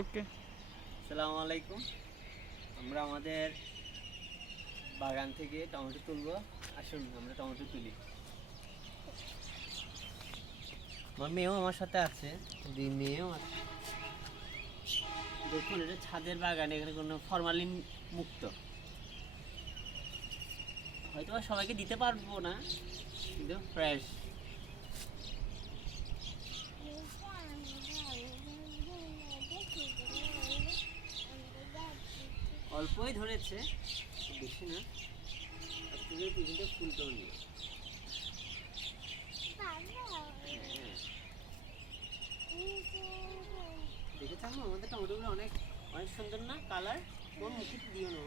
ওকে। আসসালামু আলাইকুম। আমরা আমাদের বাগান থেকে টমেটো তুলবো। আসুন, আমরা টমেটো তুলি। আমার মেয়েও আমার সাথে আছে দুই মেয়েও আছে। দেখুন, এটা ছাদের বাগান, এখানে কোনো ফরমালিন মুক্ত। হয়তো সবাইকে দিতে পারব না, কিন্তু ফ্রেশ অল্পই ধরেছে বেশি না। তুমি পিছনটা ফুলটাও নিও দেখেছ আম্মু আমাদের টমেটোগুলো অনেক অনেক সুন্দর না? কালার? কোন মুখে দিও না?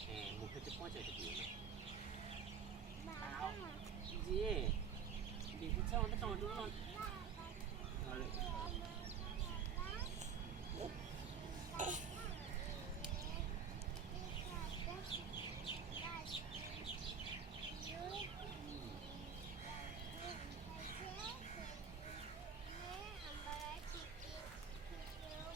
হ্যাঁ মুখেতে পচাতে দিও না।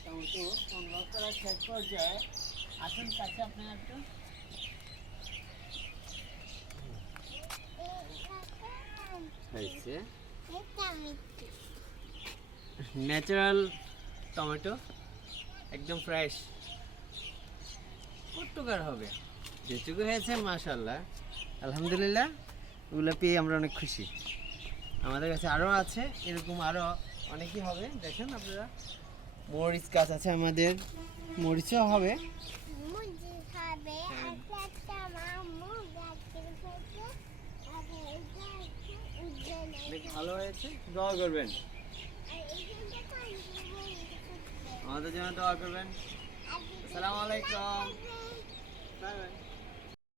টমেটো করা আসুন কাছে আপনার হয়েছে। ন্যাচারাল টমেটো একদম ফ্রেশ কতটুকার হবে? যেটুকু হয়েছে মাশাল্লাহ আলহামদুলিল্লাহ ওগুলো পেয়ে আমরা অনেক খুশি। আমাদের কাছে আরও আছে এরকম আরও অনেকই হবে। দেখেন আপনারা মরিচ গাছ আছে আমাদের মরিচও হবে। অনেক ভালো হয়েছে দোয়া করবেন। আমাদের জন্য দোয়া করবেন। আসসালামু আলাইকুম। Bye bye.